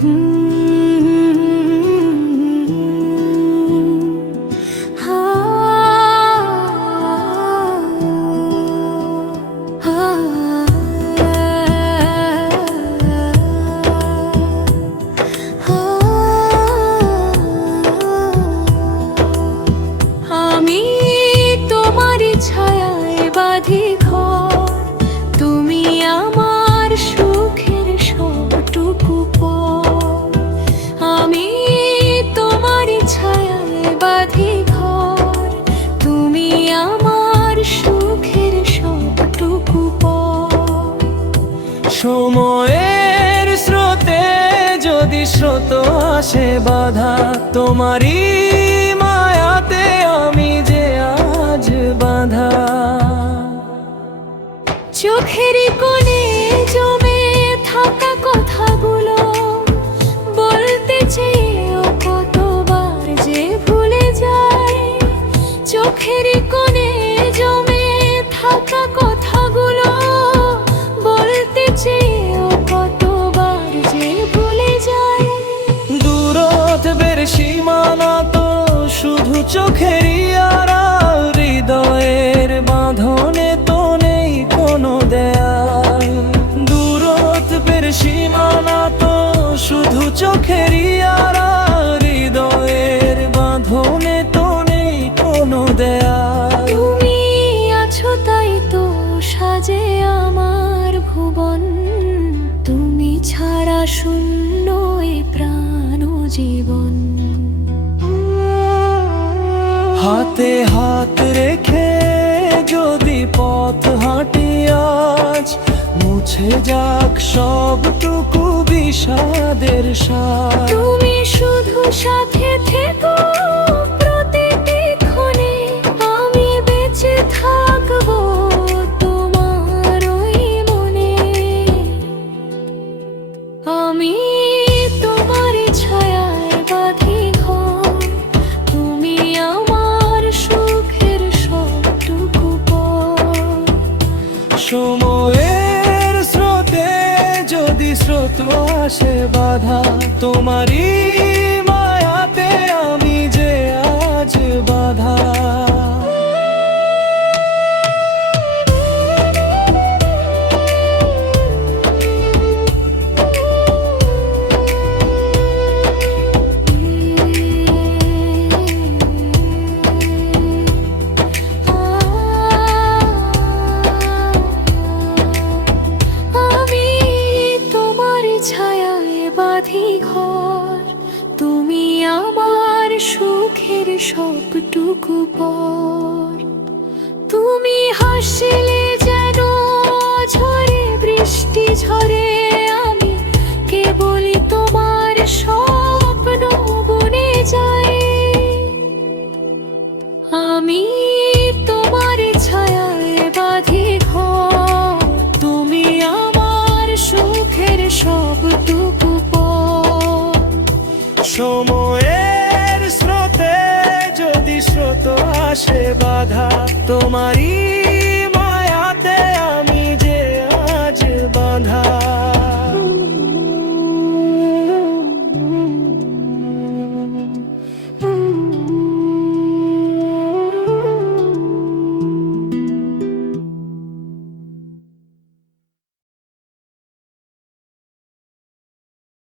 আমি তোমারই ছায়ায় বাঁধি ঘর, তুমি আমার সুখের সবটুকু পর। আমি তোমারই ছায়ায় বাঁধি ঘর, তুমি আমার সুখের সবটুকু পর। সময়ের স্রোতে যদি স্রোত আসে বাধা, তোমারই মায়াতে আমি যে আজ বাঁধা। চোখেরই কোণে জমে থাকা কথাগুলো বলতে চেয়েও কতবার যে ভুলে যায়। চোখেরই কোণে জমে থাকা কথাগুলো বলতে চেয়েও কতবার যে ভুলে যায়। দূরত্বের সীমানা তো শুধু চোখেরই আড়াল, হৃদয়ের বাঁধনে তো নেই কোনো দেয়াল। দূরত্বের সীমানা তো শুধু চোখেরই আড়াল, হৃদয়ের বাঁধনে তো নেই কোনো দেয়াল। তুমি আছো তাই তো সাজে আমার ভুবন, তুমি ছাড়া শূন্য এ প্রাণ জীবন। হাতে হাত রেখে যদি পথ হাঁটি আজ, মুছে যাক সবটুকু বিষাদের সাথ। তুমি শুধু সাথে থেকো প্রতিটি ক্ষণে, আমি বেঁচে থাকবো তোমার ওই মনে। আমি তোমার ছায়ায় বাঁধি ঘর, তুমি আমার সুখের সবটুকু পর। সময়ের স্রোতে যদি স্রোত আসে বাধা, তোমারই মায়াতে আমি যে আজ বাধা। আমি তোমার ছায়ায় বাঁধি ঘর, তুমি আমার সুখের সবটুকু পর। তুমি হাসলে যেন ঝরে বৃষ্টি ঝরে, আমি কেবলই তোমার স্বপ্ন বনে যাই। আমি তোমার ছায়ায় বাঁধি ঘর, তুমি আমার সুখের সবটুকু পর। সময়ের স্রোতে যদি স্রোত আসে বাধা, তোমারই